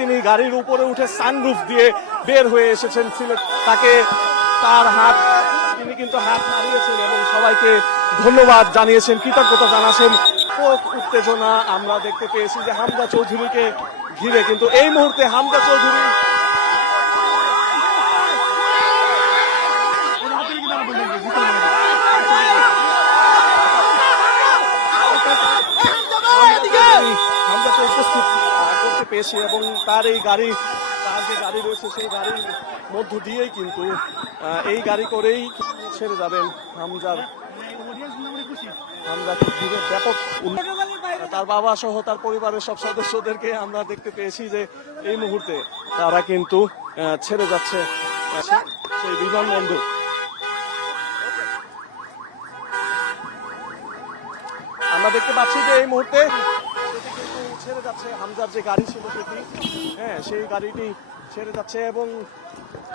তিনি গাড়ির উপরে উঠে সানরুফ দিয়ে বের হয়ে এসেছেন সিলেট। তাকে তার হাত তিনি কিন্তু হাত নাড়িয়েছেন এবং সবাইকে ধন্যবাদ জানিয়েছেন, কৃতজ্ঞতা জানাচ্ছেন। উত্তেজনা আমরা দেখতে পেয়েছি যে হামজা চৌধুরীকে ঘিরে, কিন্তু এই মুহূর্তে হামজা চৌধুরী হামজাকে উপস্থিত করতে পেয়েছি এবং তার এই গাড়ি, তার যে গাড়ি রয়েছে সেই গাড়ির মধ্য দিয়েই কিন্তু এই গাড়ি করেই ছেড়ে যাবেন হামজাকে ঘিরে ব্যাপক। তার বাবা সহ তার পরিবারের সব সদস্যদেরকে আমরা দেখতে পেয়েছি যে এই মুহূর্তে তারা কিন্তু ছেড়ে যাচ্ছে সেই বিমানবন্দর। আমরা দেখতে পাচ্ছি যে এই মুহূর্তে ছেড়ে যাচ্ছে হামজার যে গাড়ি ছিল সেটি, হ্যাঁ সেই গাড়িটি ছেড়ে যাচ্ছে এবং